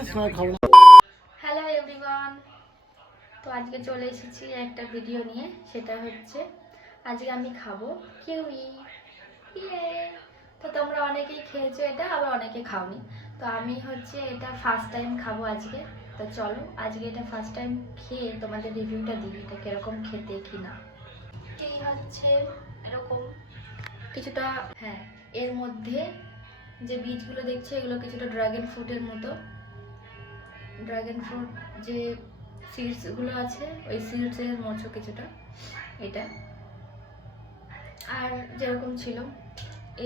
Hello everyone, তো আজকে চলে এসেছি একটা ভিডিও নিয়ে। সেটা হচ্ছে আজকে আমি খাবো কিউই। তো তোমরা অনেকেই খেয়েছো এটা, আবার অনেকে খাওনি। তো আমি হচ্ছে এটা ফার্স্ট টাইম খাবো আজকে। তো চলো আজকে এটা ফার্স্ট টাইম খেয়ে তোমাদের রিভিউটা দিই, এটা কিরকম খেতে কি না। এই হচ্ছে এরকম কিছুটা, হ্যাঁ এর মধ্যে যে বীজগুলো দেখছে এগুলো কিছুটা ড্রাগন ফ্রুটের মতো। ড্রাগন ফ্রুট যে সিডসগুলো আছে ওই সিডসের মতো কিছুটা এটা। আর যেরকম ছিল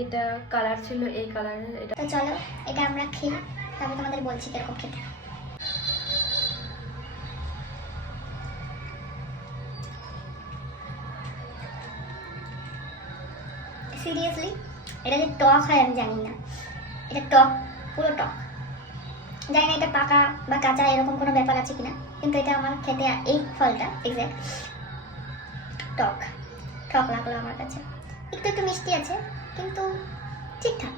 এটা কালার ছিল এই কালারের এটা। তো চলো এটা আমরা খেয়ে তারপর তোমাদের বলছি কিরকম খেতে। সিরিয়াসলি এটা যে টক হয় আমি জানি না, এটা টক, পুরো টক। জানি না এটা পাকা বা কাঁচা এরকম কোনো ব্যাপার আছে কিনা, কিন্তু এটা আমার খেতে এই ফলটা এক্স্যাক্ট টক টক লাগলো আমার কাছে। একটু একটু মিষ্টি আছে কিন্তু ঠিকঠাক।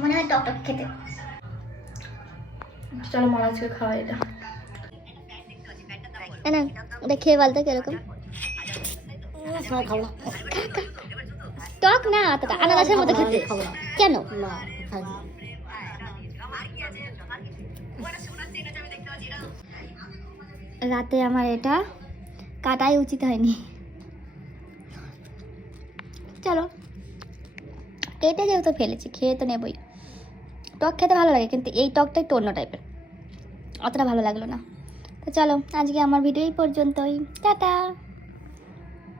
মনে হয় টক টক খেতে। চলো মলাজকে খাওয়া এটা। না এটা খেয়ে বলতো কিরকম। টক না অতটা, আনারসের মতো খেতে। কেন? রাতে আমার এটা কাটাই উচিত হয়নি। চলো কেটে যেহেতু ফেলেছি খেয়ে তো নেবই। টক খেতে ভালো লাগে কিন্তু এই টকটা একটু অন্য টাইপের, অতটা ভালো লাগলো না। তো চলো আজকে আমার ভিডিও এই পর্যন্তই, টাটা।